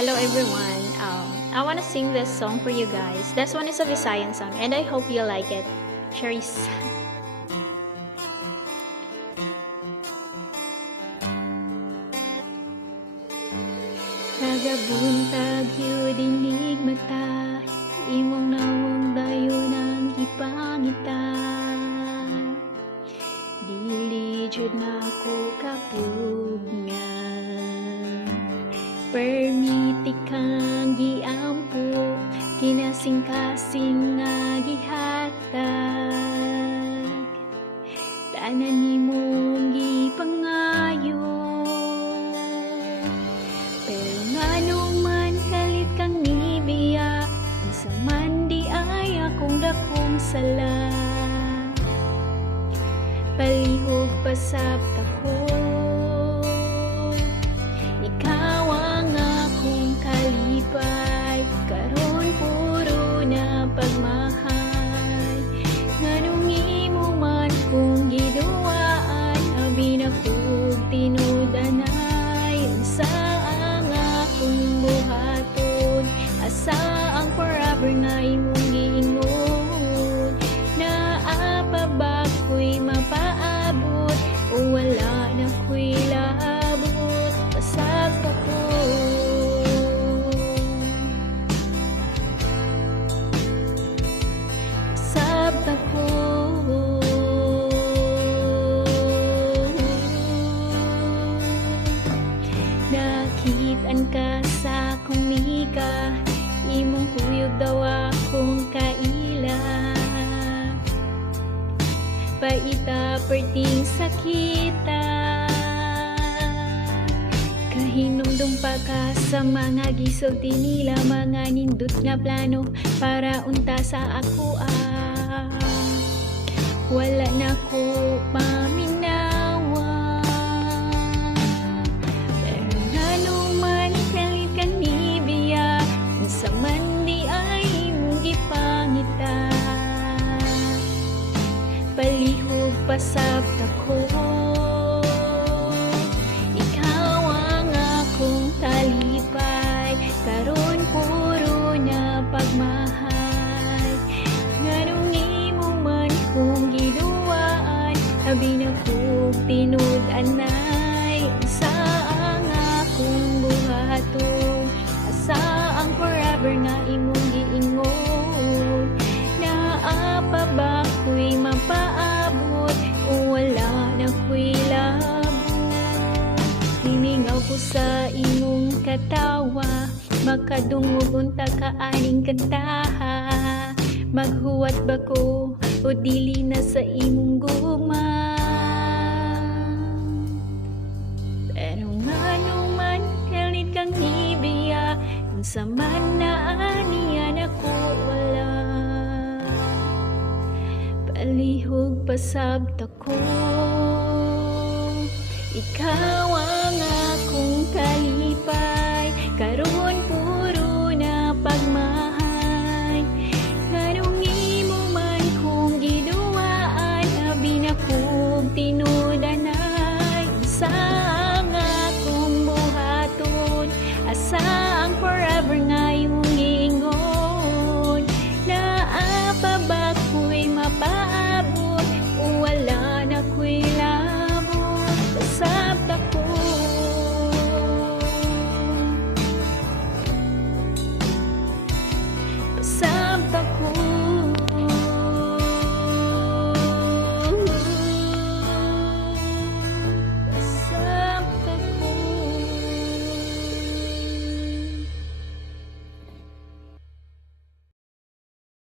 Hello everyone. I want to sing this song for you guys. This one is a Visayan song and I hope you like it. Cheers. Kagabuntag yu dinig mata, imong nawang dayo ng ipangita. Dili jud na ko kapugngan, permiti kang giampo, kinasing-kasing nga gihatag. Tanan nimong gipangayo, pero ngano man kalit kang nibiya, unsa man di ay akong dakong sala. Palihog pasabta ko, ikaw ang akong kalipay, karon puro na pagmahal. Nganong imo man kung giduwaan, abi na kog tinud-anay. Unsa ang akong buhaton, asa ang forever nga imong giingon. Naa pa ba ko'y mapaabot, o wala na ko'y labot, pasag pa ko. Pasag pa ko. Nakitaan ka sa kumika, imong kuyog daw akong kaila. Paita perting sakita, kahinumdum pa ka sa mga gisulti nila, mga nindot nga plano para unta sa ako. Wala na ko paminawa, pero ngano man kalit kang nibiya, unsa man di ay imong gipangita. Palihog pasabta ko, ikaw ang akong talipay, karon puro na pagmahal. Nganong imo man kung giduwaan, abi na kog tinud-anay. Unsa ang akong buhaton, asa ang forever nga imong giingon. Naa pa ba ko'y mapaabot, o wala na ko'y labot. Himingaw ko sa imong katawa, makadungog unta ka aning kantaha. Maghuwat ba ko o dili na sa imong gugma? Pero ngano man kalit kang nibiya, unsa man na aniyan ako wala. Palihog pasabta ko, ikaw ang akong kalipay, karon puro na pagmahal. Nganong imo man kung giduwaan, abi na kog tinud-anay. Unsa ang akong buhaton, asa ang forever nga imong giingon. Naa pa ba ko'y mapaabot, o wala na ko'y labot, pasabta ko. Pasabta ko.